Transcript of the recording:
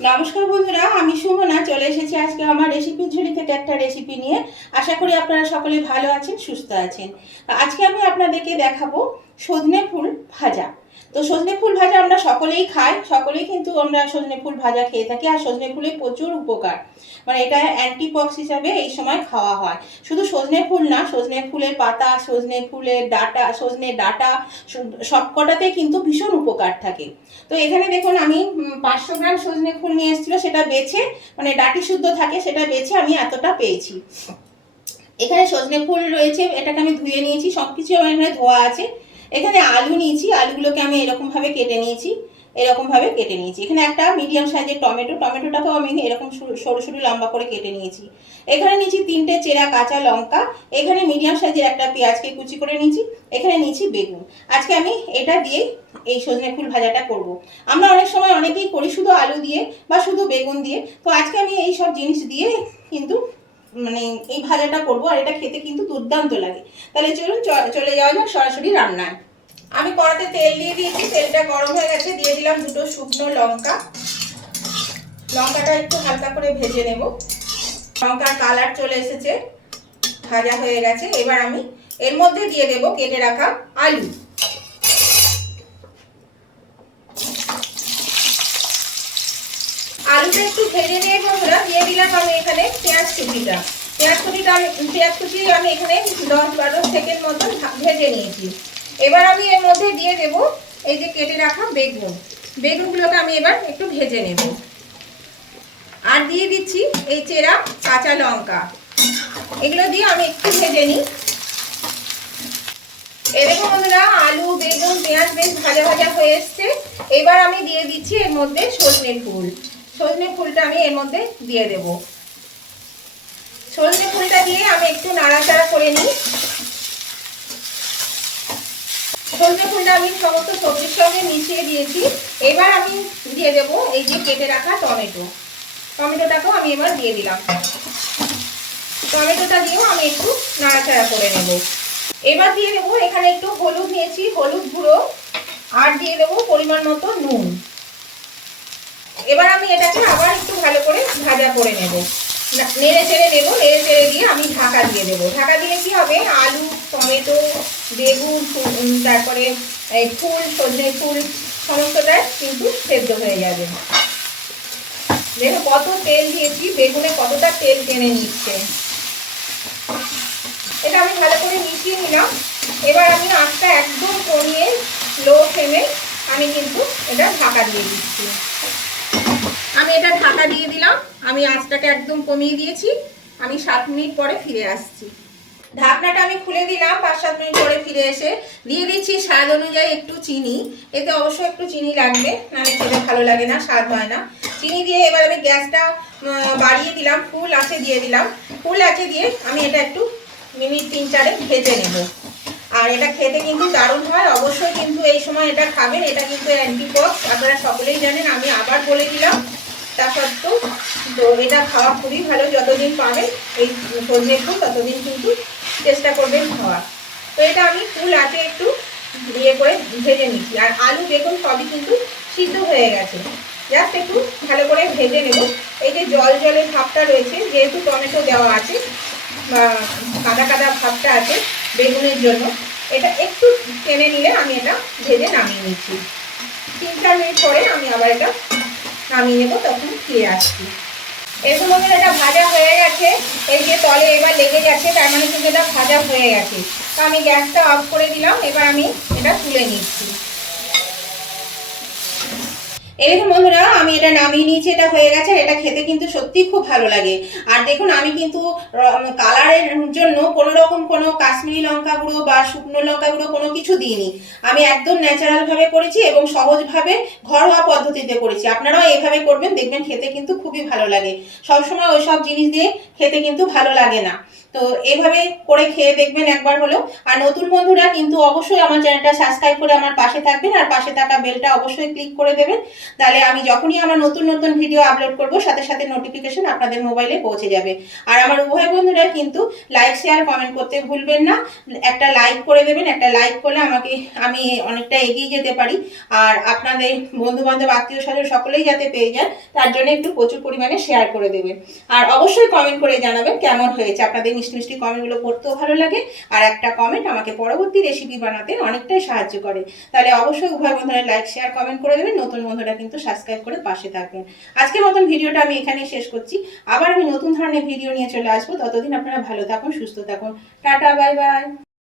নমস্কার বন্ধুরা, আমি সুমনা চলে এসেছি আজকে আমার রেসিপি ঝুলি থেকে একটা রেসিপি নিয়ে। আশা করি আপনারা সকলে ভালো আছেন, সুস্থ আছেন। আজকে আমি আপনাদেরকে দেখাবো সজনে ফুল ভাজা। তো সজনে ফুল ভাজা আমরা সকলেই খাই, সকলেই কিন্তু আমরা সজনে ফুল ভাজা খেয়ে থাকি। আর সজনে ফুলের প্রচুর উপকার, মানে এটা অ্যান্টিপক্স হিসাবে এই সময় খাওয়া হয়। শুধু সজনে ফুল না, সজনে ফুলের পাতা, সজনে ফুলের ডাঁটা, সজনে ডাঁটা সবকটাতে কিন্তু ভীষণ উপকার থাকে। তো এখানে দেখুন আমি 500 গ্রাম সজনে ফুল নিয়ে এসেছিল, সেটা বেছে, মানে ডাঁটি শুদ্ধ থাকে, সেটা বেছে আমি এতটা পেয়েছি। এখানে সজনে ফুল রয়েছে, এটাকে আমি ধুয়ে নিয়েছি, সবকিছু আমার এখানে ধোয়া আছে। এখানে আলু নিয়েছি, আলুগুলোকে আমি এরকমভাবে কেটে নিয়েছি, এরকমভাবে কেটে নিয়েছি। এখানে একটা মিডিয়াম সাইজের টমেটোটাকেও আমি এরকম সরু সরু লম্বা করে কেটে নিয়েছি। এখানে নিয়েছি 3টে চেরা কাঁচা লঙ্কা। এখানে মিডিয়াম সাইজের একটা পেঁয়াজকে কুচি করে নিয়েছি। এখানে নিয়েছি বেগুন। আজকে আমি এটা দিয়ে এই সজনে ফুল ভাজাটা করব। আমরা অনেক সময় অনেকেই করি শুধু আলু দিয়ে বা শুধু বেগুন দিয়ে, তো আজকে আমি এই সব জিনিস দিয়ে কিন্তু মানে এই ভাজাটা করবো। আর এটা খেতে কিন্তু দুর্দান্ত লাগে। তাহলে চলুন চলে যাওয়া যাক সরাসরি রান্নায়। আমি কড়াতে তেল দিয়ে দিয়েছি, তেলটা গরম হয়ে গেছে, দিয়ে দিলাম 2টো শুকনো লঙ্কা। লঙ্কাটা একটু হালকা করে ভেজে নেব। লঙ্কার কালার চলে এসেছে, ভাজা হয়ে গেছে। এবার আমি এর মধ্যে দিয়ে দেব কেটে রাখা আলু। আলুটা একটু ভেজে নিয়ে বন্ধুরা দিয়ে দিলাম আমি এখানে পেঁয়াজ কুচিটা। পেঁয়াজ কুচি আমি এখানে 10-12 সেকেন্ড মতো ভেজে নিয়েছি। এবার আমি এর মধ্যে দিয়ে দেব এই যে কেটে রাখা বেগুন। বেগুনগুলোকে আমি এবার একটু ভেজে নেব। আর দিয়ে দিচ্ছি এই চেরা কাঁচা লঙ্কা। এগুলো দিয়ে আমি একটু ভেজে নিই। এরকম বন্ধুরা আলু, বেগুন, পেঁয়াজ বেশ ভাজা ভাজা হয়ে এসছে। এবার আমি দিয়ে দিচ্ছি এর মধ্যে সজনে ফুল। সজনে ফুলটা আমি এর মধ্যে দিয়ে দেব। সজনে ফুলটা দিয়ে আমি একটু নাড়াচাড়া করে নিই। সজনে ফুলটা আমি সমস্ত সবজির সঙ্গে মিশিয়ে দিয়েছি। এবার আমি দিয়ে দেব এই যে কেটে রাখা টমেটোটাকেও আমি এবার দিয়ে দিলাম। টমেটোটা দিয়েও আমি একটু নাড়াচাড়া করে নেব। এবার দিয়ে দেবো এখানে একটু হলুদ নিয়েছি, হলুদ গুঁড়ো, আর দিয়ে দেবো পরিমাণ মতো নুন। এবার আমি এটাকে আবার একটু ভালো করে ভাজা করে নেব। নেড়ে চেড়ে দেবো, নেড়ে চেড়ে দিয়ে আমি ঢাকা দিয়ে দেবো। ঢাকা দিলে কি হবে, আলু, টমেটো, বেগুন, তারপরে এই ফুল, সজনে ফুল সমস্তটা কিন্তু সেদ্ধ হয়ে যাবে। দেখো কত তেল দিয়েছি, বেগুনে কতটা তেল টেনে নিচ্ছে। এটা আমি ভালো করে মিশিয়ে নিলাম। এবার আমি আঁচটা একদম কমিয়ে লো ফ্লেমে আমি কিন্তু এটা ঢাকা দিয়ে দিচ্ছি। আমি এটা ঢাকা দিয়ে দিলাম, আমি আঁচটাকে একদম কমিয়ে দিয়েছি। আমি 7 মিনিট পরে ফিরে আসছি। ঢাকনাটা আমি খুলে দিলাম। 5-7 মিনিট পরে ফিরে এসে দিয়ে দিচ্ছি স্বাদ অনুযায়ী একটু চিনি। এতে অবশ্যই একটু চিনি লাগবে, নাহলে খেতে ভালো লাগে না, স্বাদ হয় না। চিনি দিয়ে এবার আমি গ্যাসটা বাড়িয়ে দিলাম, ফুল আঁচে দিয়ে দিলাম। ফুল আঁচে দিয়ে আমি এটা একটু মিনিট 3-4 ভেজে নেব। আর এটা খেতে কিন্তু দারুণ হয়, অবশ্যই কিন্তু এই সময় এটা খাবেন। এটা কিন্তু অ্যান্টিপক্স, আপনারা সকলেই জানেন, আমি আবার বলে দিলাম। তা সত্ত্বেও তো এটা খাওয়া খুবই ভালো। যতদিন পাবেন এই সজনে ফুল ততদিন কিন্তু চেষ্টা করবেন খাওয়া। তো এটা আমি ফুল আঁচে একটু করে ভেজে নিচ্ছি। আর আলু, বেগুন সবই কিন্তু সিদ্ধ হয়ে গেছে, জাস্ট একটু ভালো করে ভেজে নেব। এই যে জলের ভাবটা রয়েছে, যেহেতু টমেটো দেওয়া আছে বা কাদা কাদা ভাবটা আছে বেগুনের জন্য, এটা একটু টেনে নিলে আমি এটা ভেজে নামিয়ে নিচ্ছি। 3-4 মিনিট পরে আমি আবার এটা নামিয়ে নেবো, তখন ফিরে আসছি। এরকম এটা ভাজা হয়ে গেছে। এই যে তলে এবার লেগে গেছে, তার মানে কিন্তু এটা ভাজা হয়ে গেছে। তো আমি গ্যাসটা অফ করে দিলাম। এবার আমি এটা তুলে নিচ্ছি। এরকম বন্ধুরা আমি এটা নামিয়ে নিয়েছি, এটা হয়ে গেছে। এটা খেতে কিন্তু সত্যিই খুব ভালো লাগে। আর দেখুন আমি কিন্তু কালারের জন্য কোনো রকম কোনো কাশ্মীরি লঙ্কা গুঁড়ো বা শুকনো লঙ্কা গুঁড়ো কোনো কিছু দিইনি। আমি একদম ন্যাচারালভাবে করেছি এবং সহজভাবে ঘরোয়া পদ্ধতিতে করেছি। আপনারাও এইভাবে করবেন, দেখবেন খেতে কিন্তু খুবই ভালো লাগে। সবসময় ওই সব জিনিস দিয়ে খেতে কিন্তু ভালো লাগে না। তো এইভাবে করে খেয়ে দেখবেন একবার হলেও। আর নতুন বন্ধুরা কিন্তু অবশ্যই আমার চ্যানেলটা সাবস্ক্রাইব করে আমার পাশে থাকবেন, আর পাশে থাকা বেলটা অবশ্যই ক্লিক করে দেবেন। তাহলে আমি যখনই আমার নতুন নতুন ভিডিও আপলোড করব সাথে সাথে নোটিফিকেশন আপনাদের মোবাইলে পৌঁছে যাবে। আর আমার উভয় বন্ধুরা কিন্তু লাইক শেয়ার কমেন্ট করতে ভুলবেন না। একটা লাইক করে দেবেন, একটা লাইক করলে আমি অনেকটা এগিয়ে যেতে পারি। আর আপনাদের বন্ধু বান্ধব আত্মীয় স্বজন সকলেই যাতে পেয়ে যায় তার জন্য একটু প্রচুর পরিমাণে শেয়ার করে দেবেন। আর অবশ্যই কমেন্ট করে জানাবেন কেমন হয়েছে। আপনাদের মিষ্টি মিষ্টি কমেন্টগুলো পড়তেও ভালো লাগে, আর একটা কমেন্ট আমাকে পরবর্তী রেসিপি বানাতে অনেকটাই সাহায্য করে। তাহলে অবশ্যই উভয় বন্ধুরা লাইক শেয়ার কমেন্ট করে দেবেন, নতুন বন্ধুরা কিন্তু সাবস্ক্রাইব করে পাশে থাকবেন। আজকের মতন ভিডিওটা আমি এখানেই শেষ করছি। আবার আমি নতুন ধরনের ভিডিও নিয়ে চলে আসবো। ততদিন আপনারা ভালো থাকুন, সুস্থ থাকুন। Tata, bye bye.